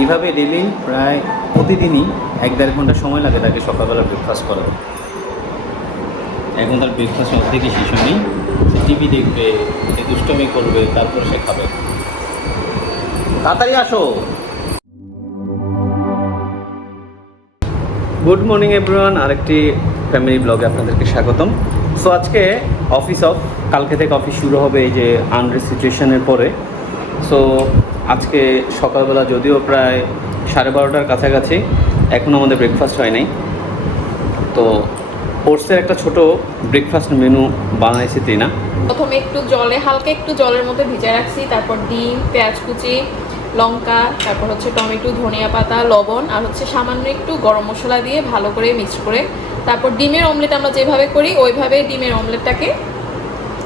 এইভাবে ডেলি প্রায় প্রতিদিনই 1-1.5 ঘন্টা সময় লাগে তাকে সকালবেলা ব্রেকফাস্ট করার। এখন তার ব্রেকফাস্ট অর্ধেকই শেষ হয়নি, সে টিভি দেখবে, সে দুষ্টমি করবে, তারপরে সে খাবে। তাড়াতাড়ি আসো। গুড মর্নিং এভরিওয়ান, আরেকটি ফ্যামিলি ব্লগে আপনাদেরকে স্বাগতম। সো আজকে অফিস অফ, কালকে থেকে অফিস শুরু হবে এই যে আনরেস্ট সিচুয়েশনের পরে। সো আজকে সকালবেলা যদিও প্রায় 12:30টার কাছাকাছি, এখনও আমাদের ব্রেকফাস্ট হয় নাই। তো ওটসের একটা ছোট ব্রেকফাস্ট মেনু বানাইছি না। প্রথমে একটু জলে হালকা একটু জলের মধ্যে ভিজায় রাখছি, তারপর ডিম, পেঁয়াজ কুচি, লঙ্কা, তারপর হচ্ছে টমেটো, ধনিয়া পাতা, লবণ আর হচ্ছে সামান্য একটু গরম মশলা দিয়ে ভালো করে মিক্স করে তারপর ডিমের অমলেট আমরা যেভাবে করি ওইভাবে ডিমের অমলেটটাকে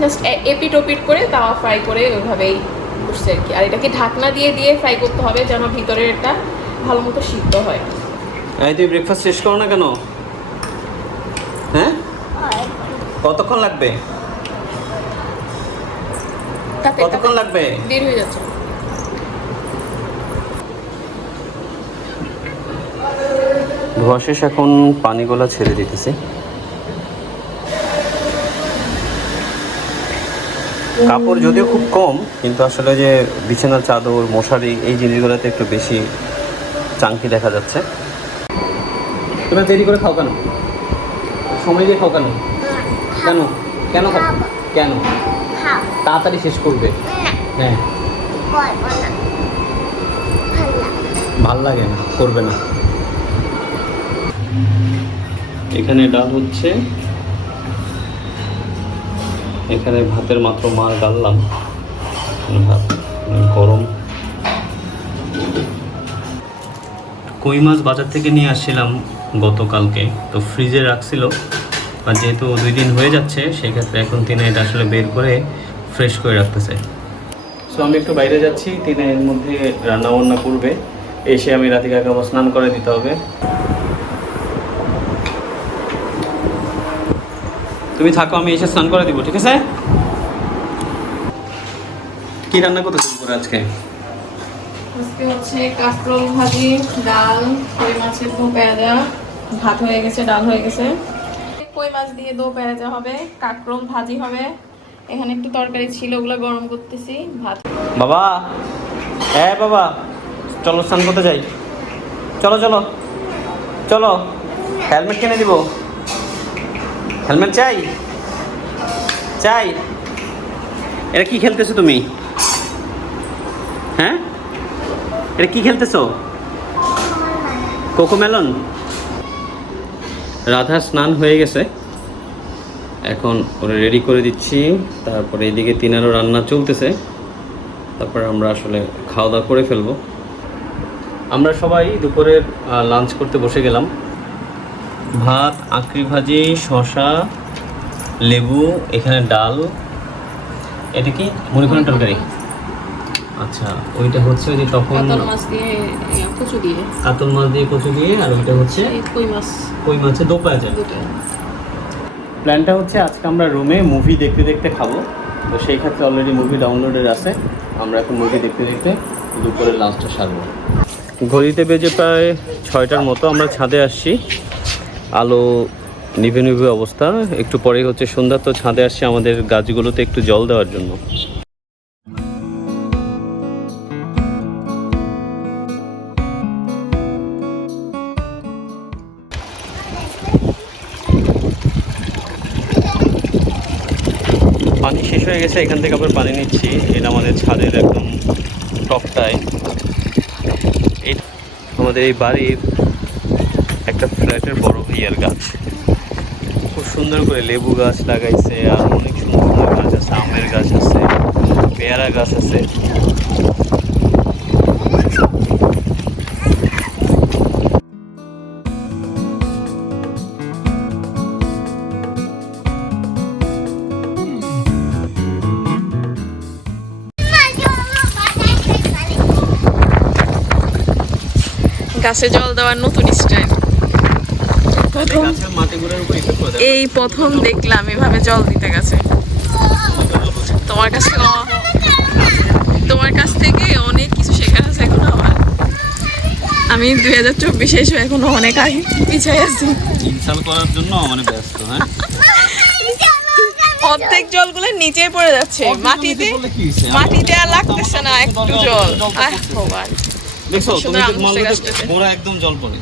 জাস্ট এপিট ওপিট করে তাওয়া ফ্রাই করে ওইভাবেই করছে আর কি। আর এটাকে ঢাকনা দিয়ে দিয়ে ফ্রাই করতে হবে যেন ভিতরের এটা ভালো মতো সিদ্ধ হয়। এই তুই ব্রেকফাস্ট শেষ করো না কেন? হ্যাঁ, কতক্ষণ লাগবে? কতক্ষণ লাগবে? দেরি হয়ে যাচ্ছে। ধোয়া শেষ, এখন পানিগুলো ছেড়ে দিতেছি। কাপড় যদিও খুব কম, কিন্তু আসলে যে বিছানার চাদর, মশারি এই জিনিসগুলোতে একটু বেশি চাঙ্কি দেখা যাচ্ছে। তোমরা দেরি করে খাও কেন? সময় দিয়ে খাও কেন? কেন কেন খাও? কেন? তাড়াতাড়ি শেষ করবে। হ্যাঁ, ভাল লাগে না, করবে না। এখানে ডাল হচ্ছে, এখানে ভাতের মাত্র মার ডাললাম, ভাত গরম। কই মাছ বাজার থেকে নিয়ে আসছিলাম গতকালকে, তো ফ্রিজে রাখছিল, আর যেহেতু 2 দিন হয়ে যাচ্ছে সেক্ষেত্রে এখন তিনি এটা আসলে বের করে ফ্রেশ করে রাখতেছে। সো আমি একটু বাইরে যাচ্ছি, তিনি এর মধ্যে রান্না বান্না করবে, এসে আমি রাধিকাকে আবার স্নান করে দিতে হবে। তুমি থাকো, আমি এসে স্নান করে দিব, ঠিক আছে? কি রান্না করতেছো দুপুরে আজকে? আজকে হচ্ছে কাঁকরোল ভাজি, ডাল, কই মাছের দো পেঁয়াজা, ভাত হয়ে গেছে, ডাল হয়ে গেছে। কই মাছ দিয়ে দো পেঁয়াজা হবে, কাঁকরোল ভাজি হবে, এখানে একটু তরকারি ছিল ওগুলো গরম করতেছি, ভাত। বাবা, হ্যাঁ বাবা, চলো স্নান করতে যাই। চলো চলো চলো, হেলমেট কিনে দিব। হেলমেট চাই? চাই? এটা কি খেলতেছো তুমি? হ্যাঁ, এটা কি খেলতেছো? কোকোমেলন। রাধা স্নান হয়ে গেছে, এখন ওরা রেডি করে দিচ্ছি। তারপরে এদিকে তিনারও রান্না চলতেছে, তারপরে আমরা আসলে খাওয়া দাওয়া করে ফেলবো। আমরা সবাই দুপুরে লাঞ্চ করতে বসে গেলাম। ভাত, আঁকড়ি ভাজি, শসা, লেবু, এখানে ডাল। এটা কি মুড়িঘণ্ট তরকারি? আচ্ছা, ওইটা হচ্ছে ওই যে তখন কাতল মাছ দিয়ে কচু দিয়ে, কাতল মাছ দিয়ে কচু দিয়ে, আর ওইটা হচ্ছে কই মাছ, কই মাছের দো পেঁয়াজা। প্ল্যানটা হচ্ছে আজকে আমরা রুমে মুভি দেখতে দেখতে খাবো, তো সেই ক্ষেত্রে অলরেডি মুভি ডাউনলোডেড আছে। আমরা এখন মুভি দেখতে দেখতে দুপুরের লাঞ্চটা সারবো। ঘড়িতে বেজে প্রায় 6টার মতো আমরা ছাদে আসছি। আলো নিভে নিভে অবস্থা, একটু পরেই হচ্ছে সন্ধ্যা। তো ছাদে আসছি আমাদের গাছগুলোতে একটু জল দেওয়ার জন্য। পানি শেষ হয়ে গেছে, এখান থেকে আবার পানি নিচ্ছি। এটা আমাদের ছাদের একদম টপটায়। এই আমাদের এই বাড়ির একটা ফ্ল্যাটের বড় ইয়ার গাছ, খুব সুন্দর করে লেবু গাছ লাগাইছে, আর অনেক সুন্দর সুন্দর গাছ আছে, আমের গাছ আছে, পেয়ারা গাছ আছে। গাছে জল দেওয়ার নতুন স্টাইল। এই প্রথম দেখলাম এভাবে জল দিতে গেছে। তোমার কাছ থেকে অনেক কিছু শেখার আছে এখন আমার। আমি 2024 এসে এখনো অনেক আগে পিছাই আছি। ইনস্টল করার জন্য মানে ব্যস্ত। হ্যাঁ, অর্ধেক জলগুলো নিচে পড়ে যাচ্ছে, মাটিতে আর লাগতেছে না একটু জল। আহ ভগবান, দেখছো তুমি সুন্দর তো আম মালগুলো গাছটাতে। পুরো একদম জল পড়ে।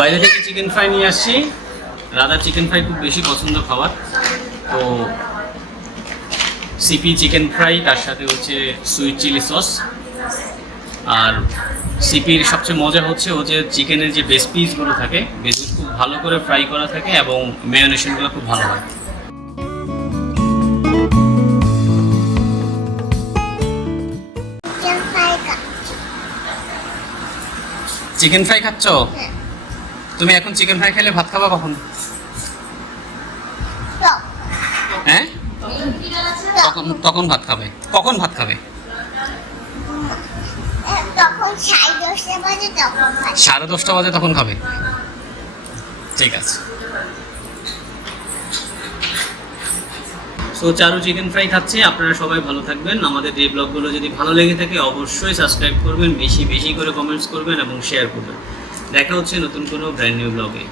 বাইরে থেকে চিকেন ফ্রাই নিয়ে আসছি। রাধা চিকেন ফ্রাই খুব বেশি পছন্দ খাবার, তো সিপি চিকেন ফ্রাই, তার সাথে হচ্ছে সুইট চিলি সস। আর সিপির সবচেয়ে মজা হচ্ছে ও যে চিকেনের যে বেস পিসগুলো থাকে, বেসগুলো খুব ভালো করে ফ্রাই করা থাকে এবং মেয়োনেশনগুলো খুব ভালো হয়। চিকেন ফ্রাই খাচ্ছ? তুমি এখন চিকেন ফ্রাই খেলে ভাত খাবা কখন? হ্যাঁ, তখন তখন ভাত খাবে। কখন ভাত খাবে? তখন 10:30 বাজে তখন খাই। 10:30 বাজে তখন খাবে। ঠিক আছে। সো চারু চিকেন ফ্রাই খাচ্ছে। আপনারা সবাই ভালো থাকবেন। আমাদের এই ব্লগগুলো যদি ভালো লেগে থাকে অবশ্যই সাবস্ক্রাইব করবেন, বেশি বেশি করে কমেন্টস করবেন এবং শেয়ার করবেন। দেখা হচ্ছে নতুন কোনো ব্র্যান্ড নিউ ব্লগে।